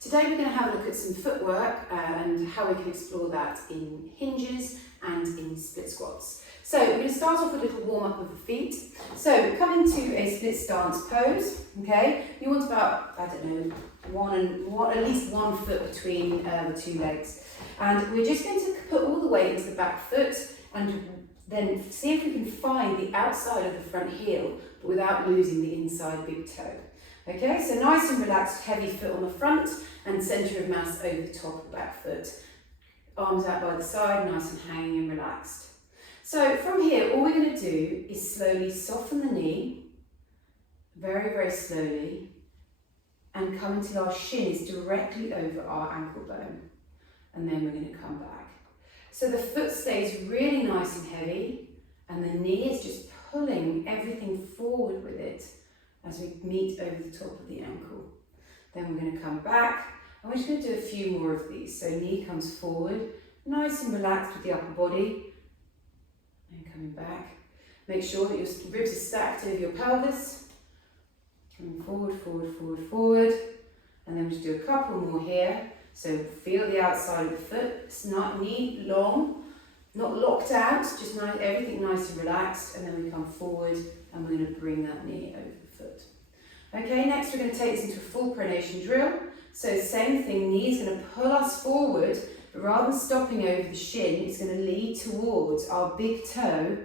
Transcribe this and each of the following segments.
Today we're going to have a look at some footwork and how we can explore that in hinges and in split squats. So we're going to start off with a little warm up of the feet. So come into a split stance pose, okay? You want about, I don't know, at least 1 foot between the 2 legs. And we're just going to put all the weight into the back foot and then see if we can find the outside of the front heel, but without losing the inside big toe. Okay, so nice and relaxed, heavy foot on the front and centre of mass over the top of the back foot. Arms out by the side, nice and hanging and relaxed. So from here, all we're going to do is slowly soften the knee, very, very slowly, and come until our shin is directly over our ankle bone. And then we're going to come back. So the foot stays really nice and heavy, and the knee is just pulling everything forward with it as we meet over the top of the ankle. Then we're going to come back, and we're just going to do a few more of these. So knee comes forward, nice and relaxed with the upper body, and coming back. Make sure that your ribs are stacked over your pelvis. Coming forward, forward, forward, forward. And then we just do a couple more here. So feel the outside of the foot. It's not knee long, not locked out, just nice, everything nice and relaxed. And then we come forward and we're going to bring that knee over the foot. Okay, next we're going to take this into a full pronation drill. So same thing, knee is going to pull us forward, but rather than stopping over the shin, it's going to lead towards our big toe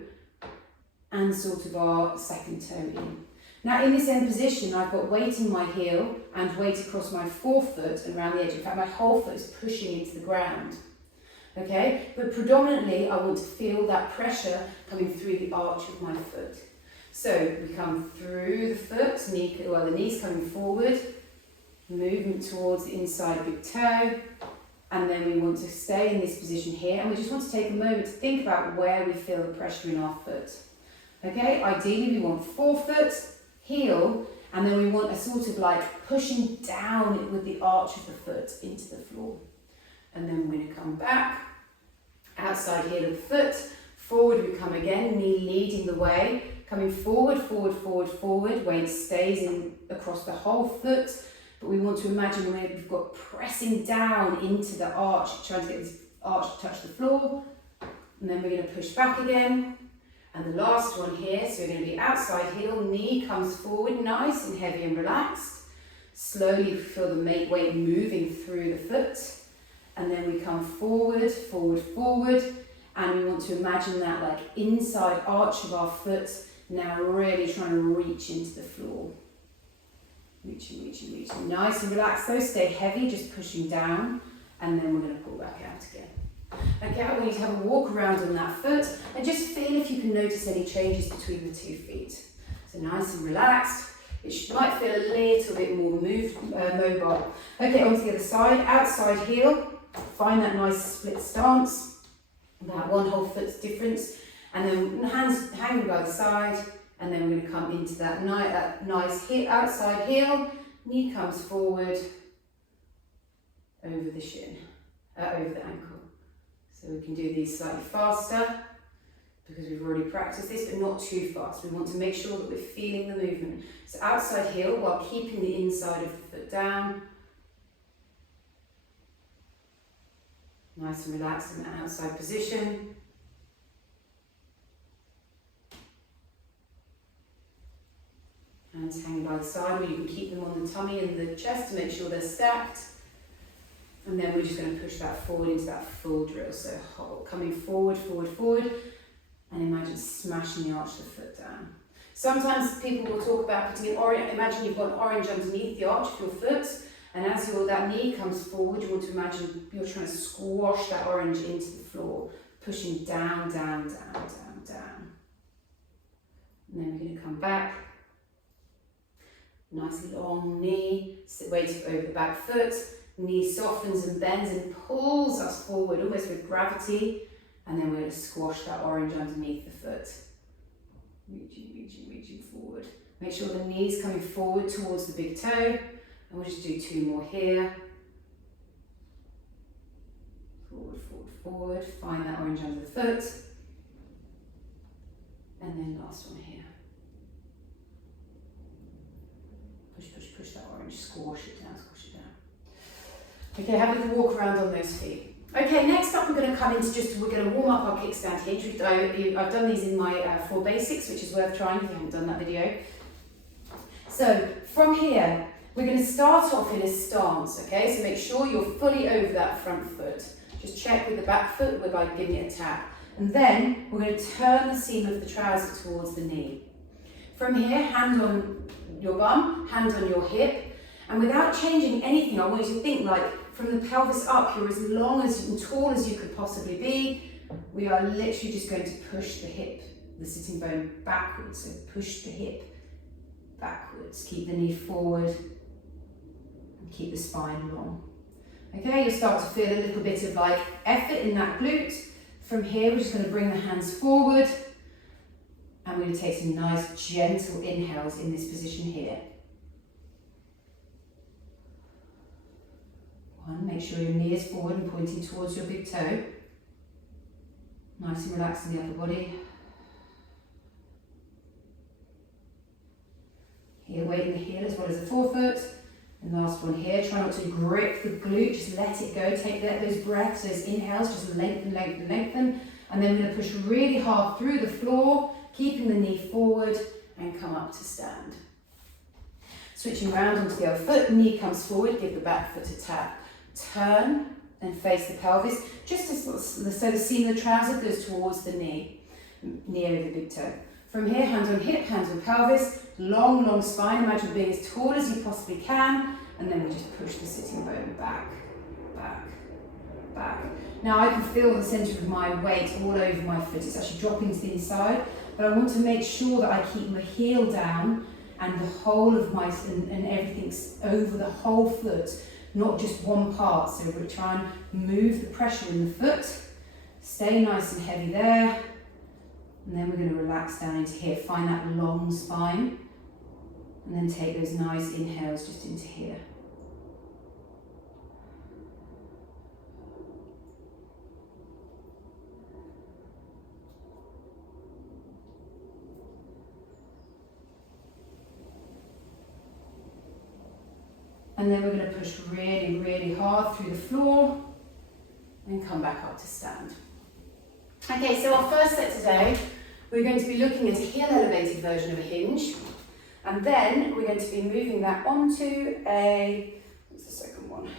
and sort of our second toe in. Now in this end position, I've got weight in my heel and weight across my forefoot and around the edge. In fact, my whole foot is pushing into the ground. Okay, but predominantly I want to feel that pressure coming through the arch of my foot. So we come through the foot, the knee's coming forward, movement towards the inside big toe, and then we want to stay in this position here, and we just want to take a moment to think about where we feel the pressure in our foot. Okay, ideally we want forefoot, heel, and then we want a sort of like pushing down with the arch of the foot into the floor. And then we're going to come back, outside heel of the foot, forward we come again, knee leading the way, coming forward, forward, forward, forward, weight stays in across the whole foot, but we want to imagine we've got pressing down into the arch, trying to get this arch to touch the floor, and then we're going to push back again. And the last one here, so we're going to be outside heel, knee comes forward, nice and heavy and relaxed. Slowly feel the weight moving through the foot. And then we come forward, forward, forward. And we want to imagine that like inside arch of our foot, now really trying to reach into the floor. Reaching, reaching, reaching. Nice and relaxed, so stay heavy, just pushing down. And then we're going to pull back out again. Okay, I want you to have a walk around on that foot and just feel if you can notice any changes between the 2 feet. So nice and relaxed. It might feel a little bit more mobile. Okay, onto the other side, outside heel. Find that nice split stance, about 1 whole foot's difference. And then hands hanging by the side. And then we're going to come into that nice outside heel. Knee comes forward over the shin, over the ankle. So we can do these slightly faster because we've already practiced this, but not too fast. We want to make sure that we're feeling the movement. So outside heel while keeping the inside of the foot down. Nice and relaxed in that outside position. Hands hanging by the side, or you can keep them on the tummy and the chest to make sure they're stacked. And then we're just going to push that forward into that full drill. So coming forward, forward, forward, and imagine smashing the arch of the foot down. Sometimes people will talk about putting an orange, imagine you've got an orange underneath the arch of your foot, and as that knee comes forward, you want to imagine you're trying to squash that orange into the floor, pushing down, down, down, down, down. And then we're going to come back. Nice long knee, weight over the back foot. Knee softens and bends and pulls us forward, almost with gravity. And then we're going to squash that orange underneath the foot. Reaching, reaching, reaching forward. Make sure the knee's coming forward towards the big toe. And we'll just do 2 more here. Forward, forward, forward. Find that orange under the foot. And then last one here. Push, push, push that orange. Squash it down, squash it down. Okay, have a little walk around on those feet. Okay, next up we're going to come into we're going to warm up our kickstand hinge. I've done these in my 4 basics, which is worth trying if you haven't done that video. So from here, we're going to start off in a stance, okay? So make sure you're fully over that front foot. Just check with the back foot by giving it a tap. And then we're going to turn the seam of the trouser towards the knee. From here, hand on your bum, hand on your hip, and without changing anything, I want you to think like from the pelvis up, you're as long as and tall as you could possibly be. We are literally just going to push the hip, the sitting bone backwards. So push the hip backwards. Keep the knee forward and keep the spine long. Okay, you'll start to feel a little bit of like effort in that glute. From here, we're just going to bring the hands forward and we're going to take some nice gentle inhales in this position here. 1, make sure your knee is forward and pointing towards your big toe. Nice and relaxed in the upper body. Here, weight in the heel as well as the forefoot. And last one here, try not to grip the glute, just let it go. Take those breaths, those inhales, just lengthen, lengthen, lengthen. And then we're going to push really hard through the floor, keeping the knee forward and come up to stand. Switching around onto the other foot, knee comes forward, give the back foot a tap. Turn and face the pelvis, just as so the seam of the trouser goes towards the knee, near the big toe. From here, hands on hip, hands on pelvis, long, long spine. Imagine being as tall as you possibly can, and then we just push the sitting bone back, back, back. Now I can feel the centre of my weight all over my foot. It's actually dropping to the inside, but I want to make sure that I keep my heel down and the whole of my, and everything's over the whole foot, not just one part. So we're trying to move the pressure in the foot, stay nice and heavy there, and then we're going to relax down into here. Find that long spine, and then take those nice inhales just into here. And then we're going to push really, really hard through the floor and come back up to stand. Okay, so our first set today, we're going to be looking at a heel elevated version of a hinge. And then we're going to be moving that onto a, what's the second one?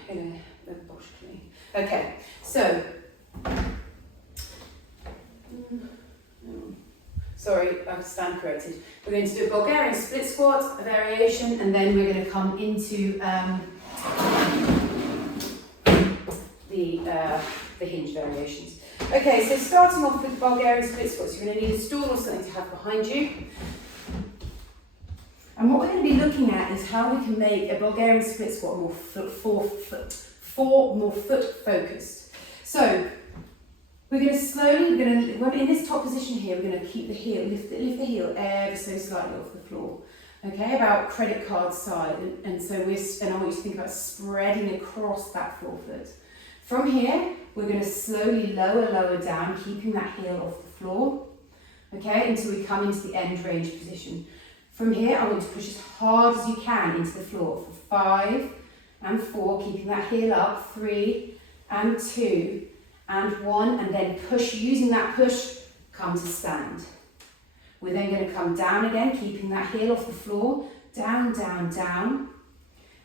Okay, so, sorry, I've stand corrected. We're going to do a Bulgarian split squat, a variation, and then we're going to come into the hinge variations. Okay, so starting off with Bulgarian split squats, you're going to need a stool or something to have behind you. And what we're going to be looking at is how we can make a Bulgarian split squat more more foot focused. So we're going to slowly, when in this top position here, we're going to keep the heel, lift the heel ever so slightly off the floor. Okay, about credit card side, and I want you to think about spreading across that forefoot. From here, we're going to slowly lower down, keeping that heel off the floor. Okay, until we come into the end range position. From here, I want to push as hard as you can into the floor for 5 and 4, keeping that heel up, 3 and 2 and 1, and then push, using that push, come to stand. We're then going to come down again, keeping that heel off the floor, down, down, down.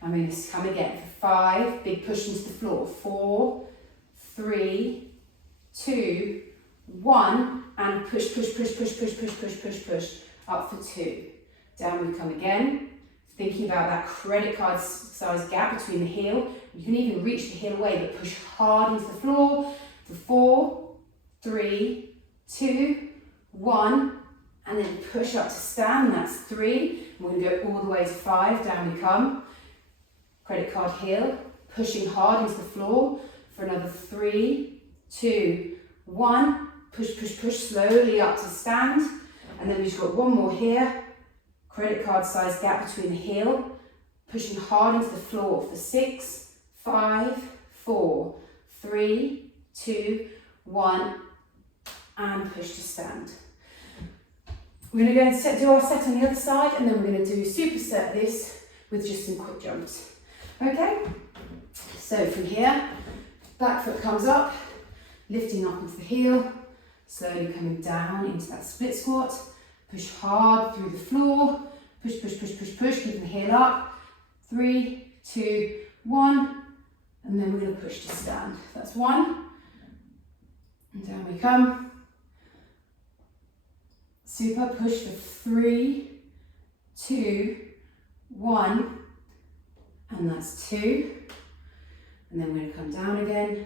And we're going to come again for 5, big push into the floor, 4, 3, 2, 1, and push, push, push, push, push, push, push, push, push, up for 2. Down we come again, thinking about that credit card size gap between the heel. You can even reach the heel away, but push hard into the floor for 4, 3, 2, 1, and then push up to stand, that's 3. And we're going to go all the way to 5, down we come. Credit card heel, pushing hard into the floor for another 3, 2, 1. Push, push, push, slowly up to stand. And then we've just got one more here. Credit card size gap between the heel, pushing hard into the floor for 6, 5, 4, 3, 2, 1, and push to stand. We're going to go and do our set on the other side, and then we're going to do superset this with just some quick jumps. Okay, so from here, back foot comes up, lifting up into the heel, slowly coming down into that split squat. Push hard through the floor, push, push, push, push, push, keeping the heel up. 3, 2, 1, and then we're going to push to stand. That's 1, and down we come. Super, push for 3, 2, 1, and that's 2. And then we're going to come down again,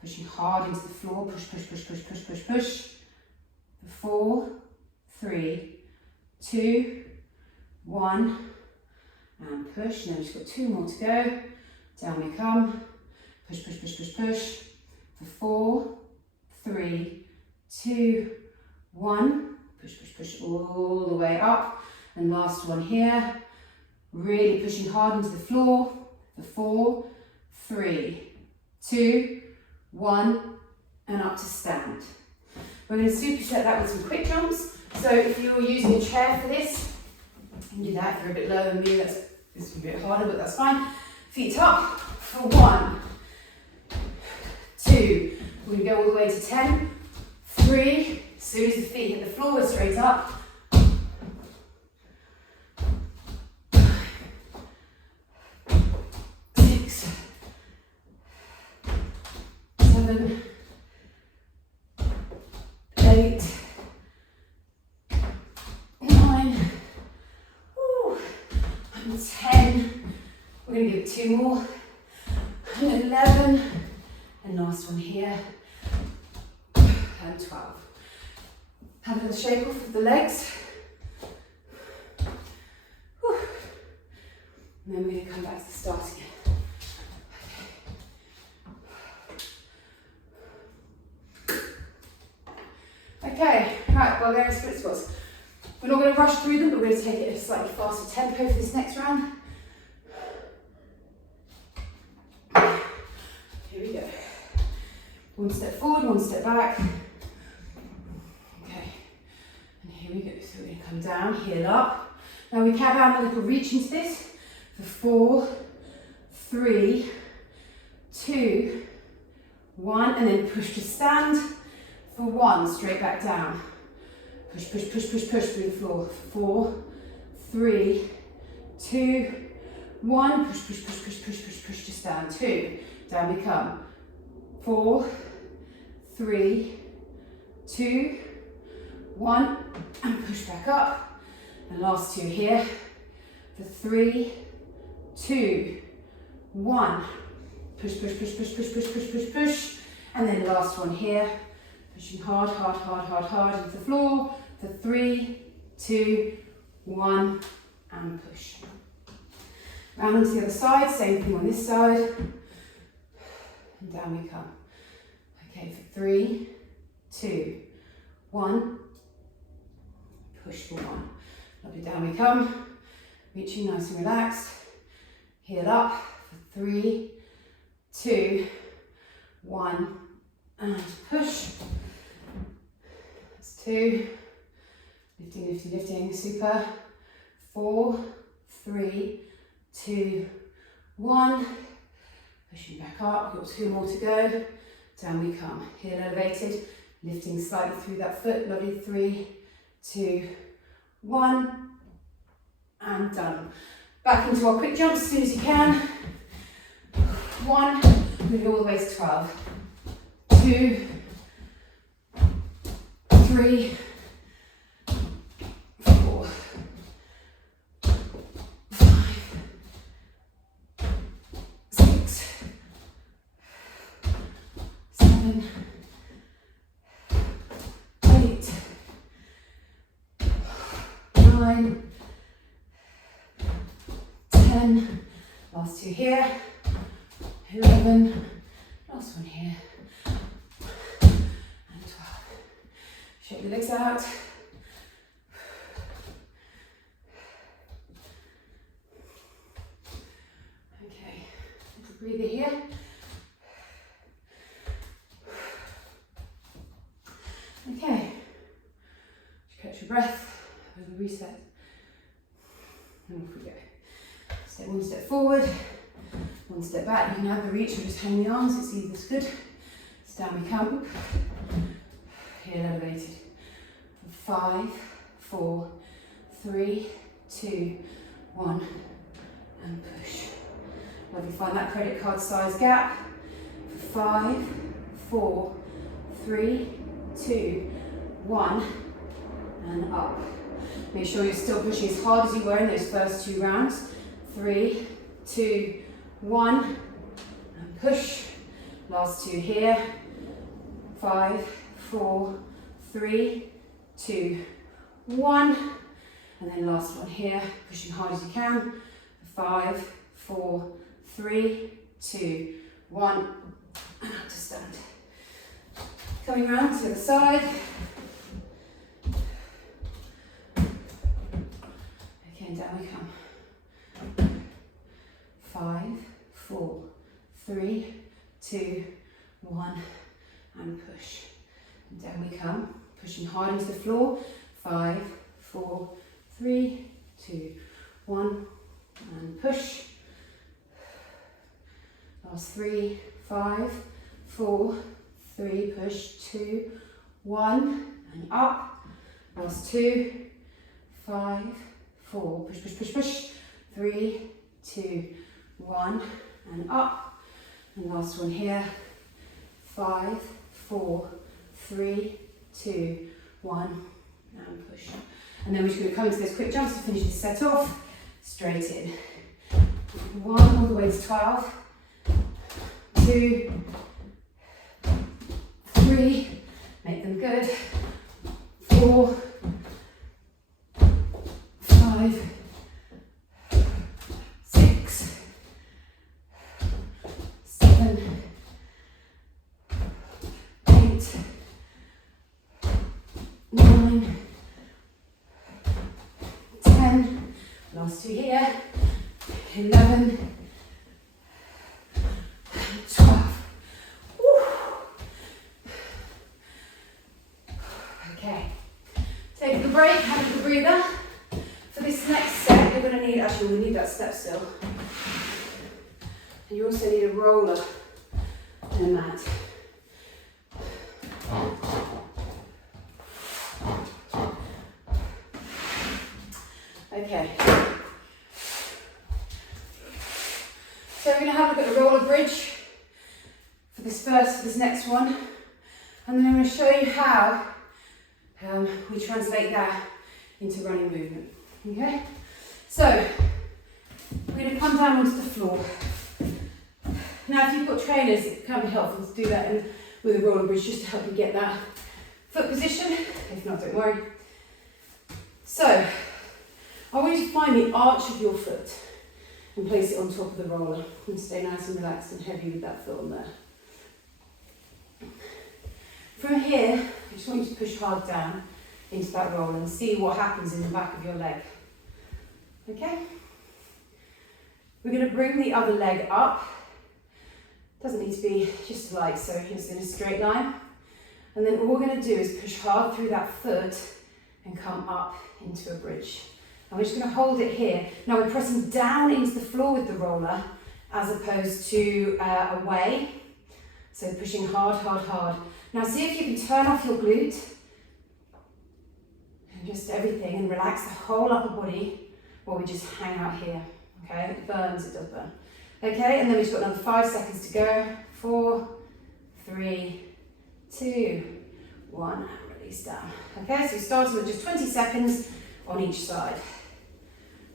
pushing hard into the floor, push, push, push, push, push, push, push. 4, 3, 2, 1, and push. And then we've got 2 more to go. Down we come, push, push, push, push, push. For 4, 3, 2, 1, push, push, push all the way up. And last one here, really pushing hard into the floor. For 4, 3, 2, 1, and up to stand. We're going to superset that with some quick jumps. So if you're using a chair for this, you can do that. If you're a bit lower than me, this is a bit harder, but that's fine. Feet up for 1, 2, we're going to go all the way to 10, 3, as soon as the feet hit the floor, we're straight up. 6, 7, 8, 9, and 10. We're going to give it 2 more, and 11, and last one here, and 12. Have a little shake off of the legs. Whew. And then we're going to come back to the start again. Okay, right, Bulgarian split squats. We're not going to rush through them, but we're going to take it at a slightly faster tempo for this next round. Here we go. 1 step forward, 1 step back. Okay, and here we go. So we're going to come down, heel up. Now we can have a little reach into this for 4, 3, 2, 1, and then push to stand for 1, straight back down. Push, push, push, push, push through the floor. 4, 3, 2, 1, push, push, push, push, push, push, push to stand. 2, down we come. 4, 3, 2, 1, and push back up. And last 2 here. For 3, 2, 1, push, push, push, push, push, push, push, push, push. And then last one here. Pushing hard, hard, hard, hard, hard into the floor. For 3, 2, 1, and push. Round onto the other side, same thing on this side. And down we come. Okay, for 3, 2, 1, push for 1. Lovely, down we come. Reaching nice and relaxed. Heel up for 3, 2, 1, and push. That's 2. Lifting, lifting, lifting. Super. 4, 3, 2, 1. Pushing back up. We've got 2 more to go. Down we come. Heel elevated. Lifting slightly through that foot. Lovely. 3, 2, 1. And done. Back into our quick jumps as soon as you can. 1. Moving all the way to 12. 2, 3, 4, 5, 6, 7, 8, 9, 10. Last 2 here. 11. Last one here. And 12. Shake the legs out. Okay, little breather here. Okay, just catch your breath, have a reset, and off we go. Step 1, one step forward, one step back. You can have the reach or just hang the arms, it's either's good. So down we come. Heel elevated. 5, 4, 3, 2, 1, and push. Lovely, find that credit card size gap. 5, 4, 3, 2, 1, and up. Make sure you're still pushing as hard as you were in those first 2 rounds. 3, 2, 1, and push. Last 2 here. 5, 4, 3, 2, 1, and then last one here, pushing hard as you can. 5, 4, 3, 2, 1, and up to stand. Coming round to the other side. Okay, and down we come. 5, 4, 3, 2, 1, and push. And down we come, pushing hard into the floor. 5, 4, 3, 2, 1, and push. Last 3, 5, 4, 3, push, 2, 1, and up. Last 2, 5, 4, push, push, push, push. 3, 2, 1, and up. And last one here. 5, 4, 3, 2, 1, and push. And then we're just going to come into those quick jumps to finish this set off. Straight in. 1 all the way to 12. 2, 3, make them good. 4, 5, 6, 7, 8, 9, 10, last 2 here, 11, 12. Woo. Okay, take a break, have a breather. For this next set, you're going to need, actually we'll need that step still. And you also need a roller and a mat. Okay. So we're going to have a look at the roller bridge for this next one, and then I'm going to show you how we translate that into running movement. Okay? So we're going to come down onto the floor. Now, if you've got trainers, it can be helpful to do that with a roller bridge just to help you get that foot position. If not, don't worry. So I want you to find the arch of your foot and place it on top of the roller and stay nice and relaxed and heavy with that foot on there. From here, I just want you to push hard down into that roller and see what happens in the back of your leg. Okay? We're going to bring the other leg up. Doesn't need to be just like so, just in a straight line. And then all we're going to do is push hard through that foot and come up into a bridge. And we're just going to hold it here. Now we're pressing down into the floor with the roller as opposed to away. So pushing hard, hard, hard. Now see if you can turn off your glute and just everything and relax the whole upper body while we just hang out here. Okay, it burns, it does burn. Okay, and then we've just got another 5 seconds to go. 4, 3, 2, 1, and release down. Okay, so we started with just 20 seconds on each side.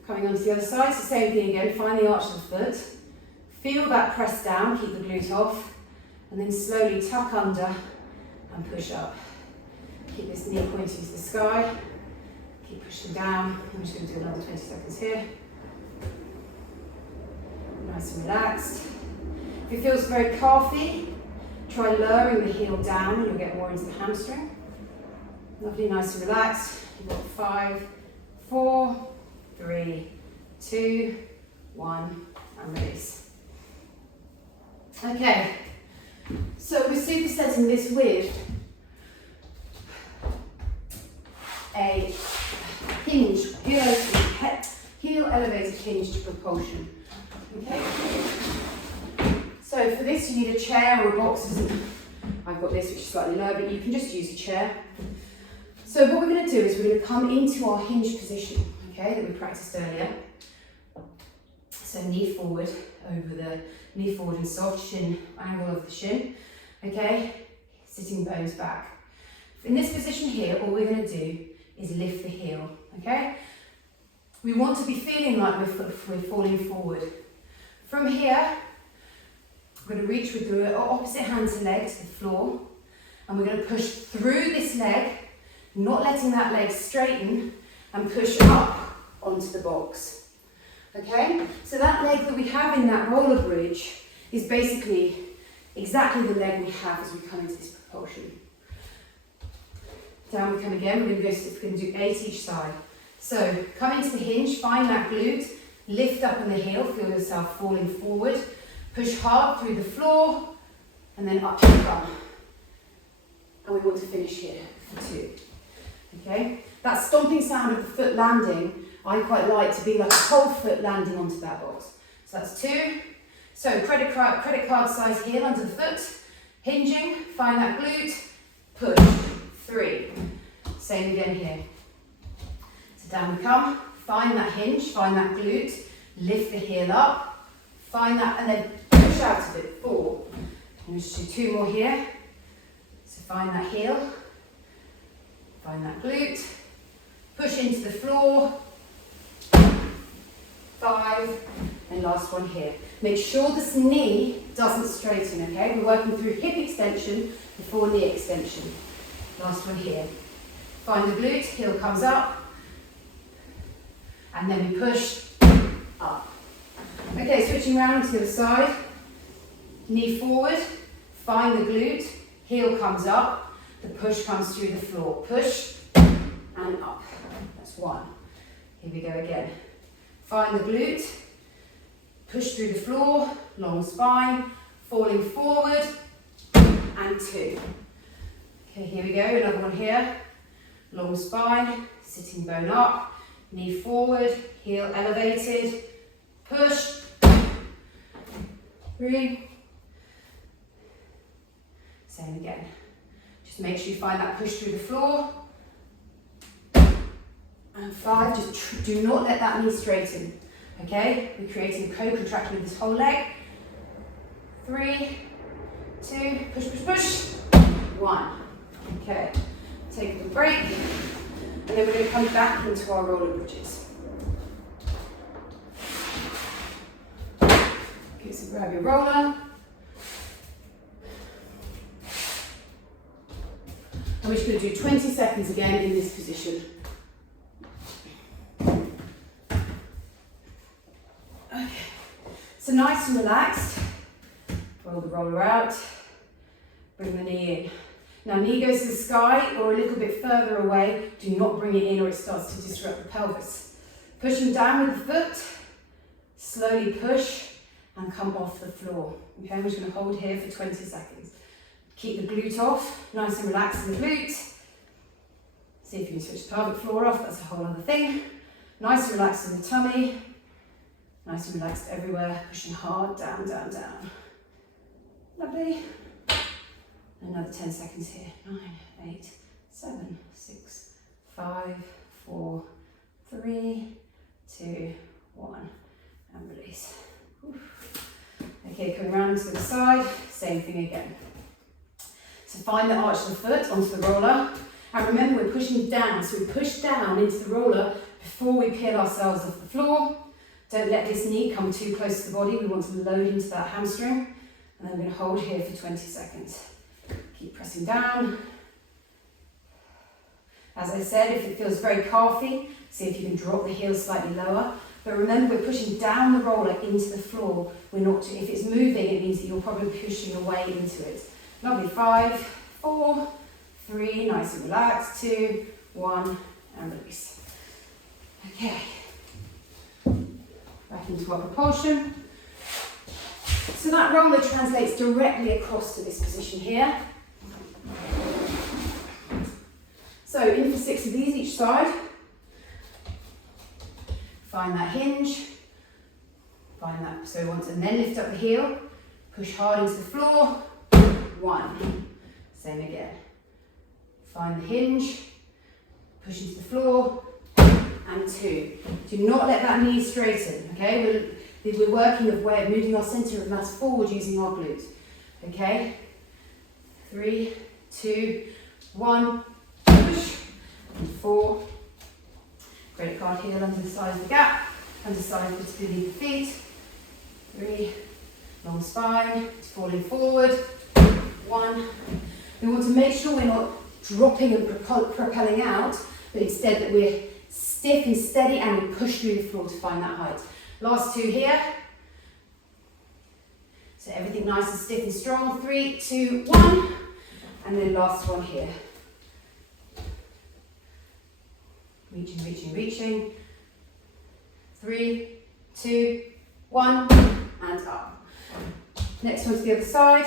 Coming onto the other side, it's the same thing again. Find the arch of the foot. Feel that press down, keep the glute off, and then slowly tuck under and push up. Keep this knee pointing to the sky. Keep pushing down. I'm just going to do another 20 seconds here. Nice and relaxed. If it feels very calfy, try lowering the heel down and you'll get more into the hamstring. Lovely, nice and relaxed. You've got 5, 4, 3, 2, 1, and release. Okay, so we're supersetting this with a hinge, heel elevated hinge to propulsion. Okay. So for this you need a chair or a box. I've got this which is slightly lower, but you can just use a chair. So what we're going to do is we're going to come into our hinge position, okay, that we practiced earlier. So knee forward over the knee forward and soft shin angle of the shin, okay, sitting bones back. In this position here, all we're going to do is lift the heel, okay? We want to be feeling like we're falling forward. From here, we're going to reach with the opposite hand to leg to the floor, and we're going to push through this leg, not letting that leg straighten, and push up onto the box. Okay? So that leg that we have in that roller bridge is basically exactly the leg we have as we come into this propulsion. Down we come again, we're going to do 8 each side. So come into the hinge, find that glute, lift up on the heel, feel yourself falling forward, push hard through the floor, and then up to the bum. And we want to finish here for 2. Okay? That stomping sound of the foot landing, I quite like to be like a whole foot landing onto that box. So that's 2. So credit card size heel under the foot, hinging, find that glute, push, 3. Same again here. So down we come, find that hinge, find that glute, lift the heel up, find that, and then push out of it, 4. And just do 2 more here. So find that heel, find that glute, push into the floor, 5, and last one here. Make sure this knee doesn't straighten, okay? We're working through hip extension before knee extension. Last one here. Find the glute, heel comes up, and then we push up. Okay, switching around to the other side. Knee forward, find the glute, heel comes up, the push comes through the floor. Push and up. That's 1. Here we go again. Find the glute, push through the floor, long spine, falling forward, and 2. Okay, here we go, another one here. Long spine, sitting bone up, knee forward, heel elevated, push, 3. Same again. Just make sure you find that push through the floor. And 5, just do not let that knee straighten. Okay, we're creating a co-contraction with this whole leg. 3, 2, push, push, push. 1. Okay, take a little break. And then we're going to come back into our roller bridges. Okay, so grab your roller. And we're just going to do 20 seconds again in this position. Okay, so nice and relaxed. Roll the roller out, bring the knee in. Now knee goes to the sky or a little bit further away, do not bring it in or it starts to disrupt the pelvis. Pushing down with the foot, slowly push and come off the floor. Okay, we're just going to hold here for 20 seconds. Keep the glute off, nice and relaxed in the glute. See if you can switch the pelvic floor off, that's a whole other thing. Nice and relaxed in the tummy. Nice and relaxed everywhere, pushing hard, down, down, down. Lovely. Another 10 seconds here. 9, 8, 7, 6, 5, 4, 3, 2, 1, and release. Oof. Okay, coming around to the side, same thing again. So find the arch of the foot onto the roller. And remember, we're pushing down, so we push down into the roller before we peel ourselves off the floor. Don't let this knee come too close to the body. We want to load into that hamstring. And then we're going to hold here for 20 seconds. Keep pressing down. As I said, if it feels very calfy, see if you can drop the heel slightly lower. But remember, we're pushing down the roller into the floor. We're not. If it's moving, it means that you're probably pushing away into it. Lovely. 5, 4, 3, nice and relaxed. 2, 1, and release. Okay. Back into our propulsion. So that roller translates directly across to this position here. So in for 6 of these each side. Find that hinge. Find that. So once, and then lift up the heel, push hard into the floor. 1. Same again. Find the hinge, push into the floor, and 2. Do not let that knee straighten, okay? We're working a way of moving our centre of mass forward using our glute, okay? 3, 2, 1, push, and 4. Credit card heel under the side of the gap, underside between the feet. 3, long spine, it's falling forward. 1. We want to make sure we're not dropping and propelling out, but instead that we're stiff and steady and we push through the floor to find that height. Last 2 here. So everything nice and stiff and strong. 3, 2, 1. And then last one here. Reaching, reaching, reaching. 3, 2, 1, and up. Next one to the other side.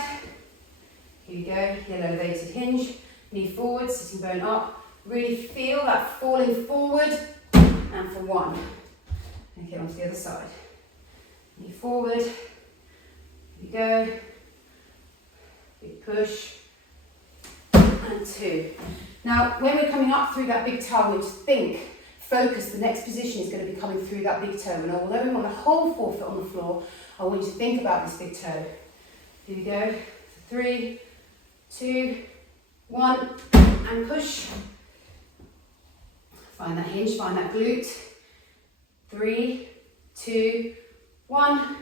Here you go, heel elevated hinge, knee forward, sitting bone up. Really feel that falling forward, and for 1. Okay, onto the other side. Knee forward, here you go. Big push, and 2. Now, when we're coming up through that big toe, we just think, focus, the next position is going to be coming through that big toe. And although we want the whole forefoot on the floor, I want you to think about this big toe. Here we go. 3, 2, 1, and push. Find that hinge, find that glute. 3, 2, 1.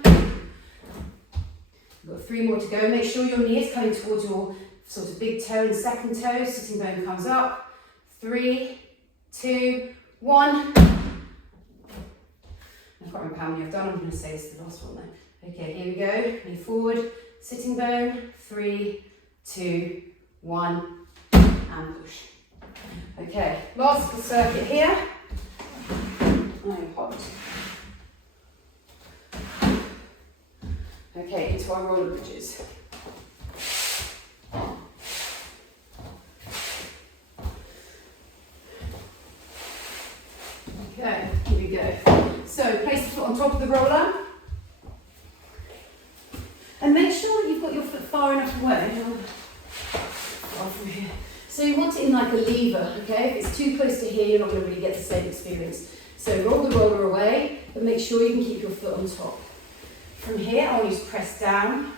We've got 3 more to go. Make sure your knee is coming towards your sort of big toe and second toe. Sitting bone comes up. 3, 2, 1. I can't remember how many I've done. I'm going to say this is the last one though. Okay, here we go. Knee forward, sitting bone. 3, 2, 1, and push. Okay, last circuit here. I'm hot. Okay, into our roller bridges. Okay, here we go. So place the foot on top of the roller. And make sure you've got your foot far enough away. From here. So you want it in like a lever, okay? If it's too close to here, you're not going to really get the same experience. So roll the roller away, but make sure you can keep your foot on top. From here, I want you to press down.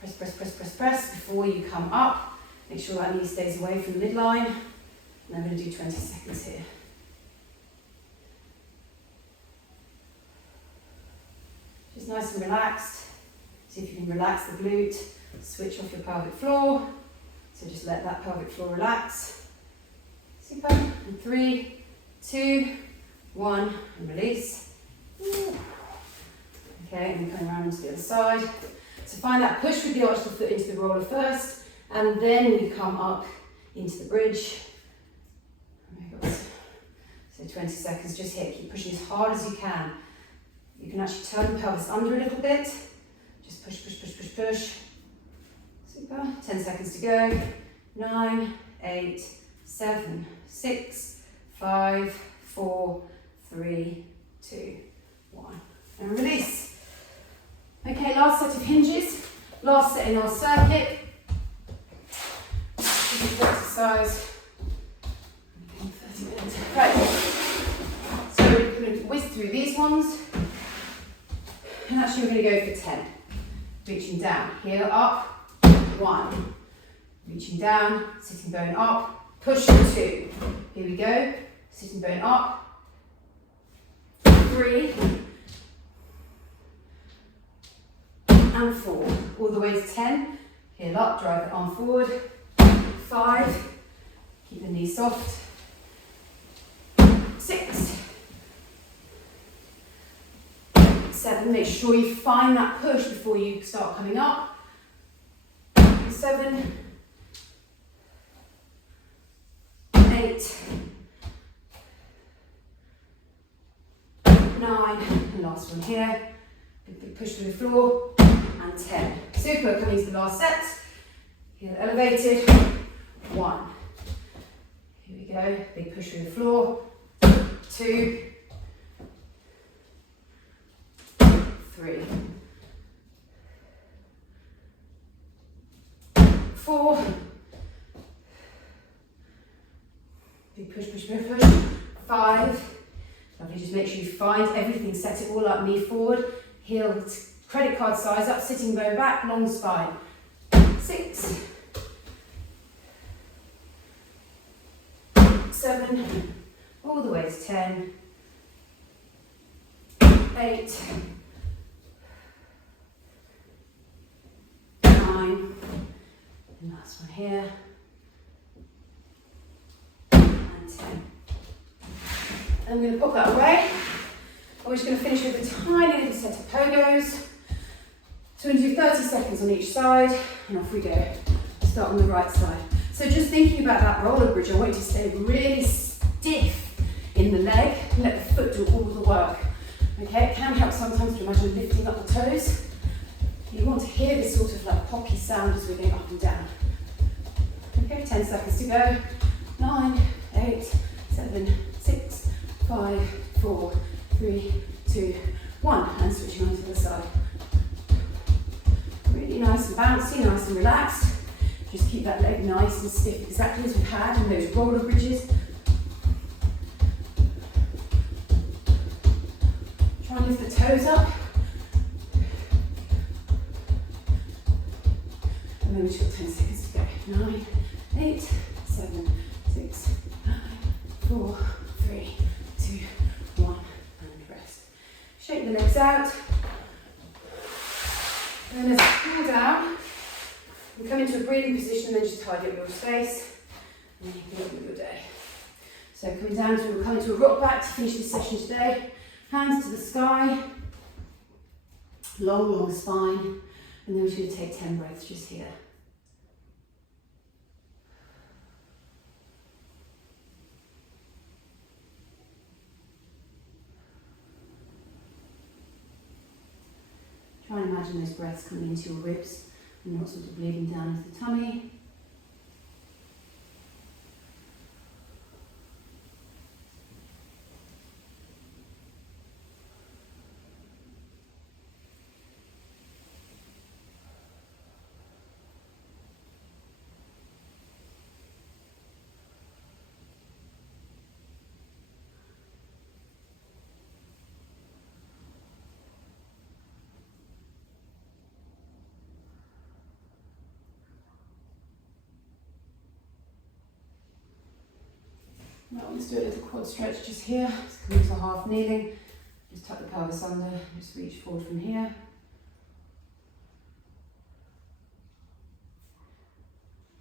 Press, press, press, press, press before you come up. Make sure that knee stays away from the midline. And I'm going to do 20 seconds here. Just nice and relaxed. See if you can relax the glute. Switch off your pelvic floor. So just let that pelvic floor relax. Super. And 3, 2, 1, and release. Okay, and then coming around into the other side. So find that push with the arch of the foot into the roller first, and then we come up into the bridge. So 20 seconds just here. Keep pushing as hard as you can. You can actually turn the pelvis under a little bit. Just push, push, push, push, push. Super. 10 seconds to go. 9, 8, 7, 6, 5, 4, 3, 2, 1. And release. Okay, last set of hinges. Last set in our circuit. This is exercise. Right. So we're going to whisk through these ones. And actually we're going to go for 10. Reaching down, heel up, 1. Reaching down, sitting bone up, push 2. Here we go, sitting bone up, 3, and 4. All the way to 10, heel up, drive the arm forward, 5, keep the knee soft, 6, 7, make sure you find that push before you start coming up, 7, 8, 9, and last one here, big push through the floor, and 10. Super, coming to the last set, heel elevated, 1. Here we go, big push through the floor, 2, 3, 4, big push, push, push, push, 5, lovely, just make sure you find everything, set it all up, knee forward, heel, credit card size up, sitting bone back, long spine, 6, 7, all the way to 10, 8, 9, and last one here, and 10. I'm going to pop that away. We're just going to finish with a tiny little set of pogos. So we're going to do 30 seconds on each side, and off we go. Start on the right side. So just thinking about that roller bridge, I want you to stay really stiff in the leg, and let the foot do all the work. Okay, it can help sometimes to imagine lifting up the toes. You want to hear this sort of like poppy sound as we're going up and down. Okay, 10 seconds to go. 9, 8, 7, 6, 5, 4, 3, 2, 1. And switching on to the side. Really nice and bouncy, nice and relaxed. Just keep that leg nice and stiff, exactly as we've had in those roller bridges. Try and lift the toes up. And then we've just got 10 seconds to go. 9, 8, 7, 6, 5, 4, 3, 2, 1, and rest. Shake the legs out. And then as you pull down, you come into a breathing position and then just tidy up your space. And then you can look at your day. So coming down to, we'll come into a rock back to finish this session today. Hands to the sky. Long, long spine. And then we're just going to take 10 breaths just here. Try and imagine those breaths coming into your ribs and not sort of bleeding down into the tummy. Now let's do a little quad stretch just here. Just come into a half kneeling. Just tuck the pelvis under. Just reach forward from here.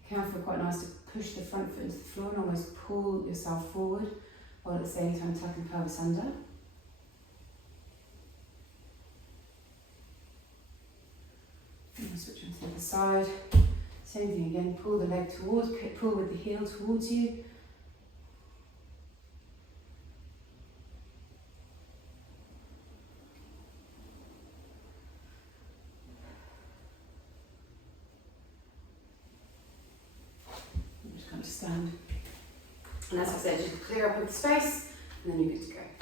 It can feel quite nice to push the front foot into the floor and almost pull yourself forward while at the same time tucking the pelvis under. And switch on to the other side. Same thing again. Pull the leg towards. Pull with the heel towards you. Stand. And as I said, just clear up with the space, and then you're good to go.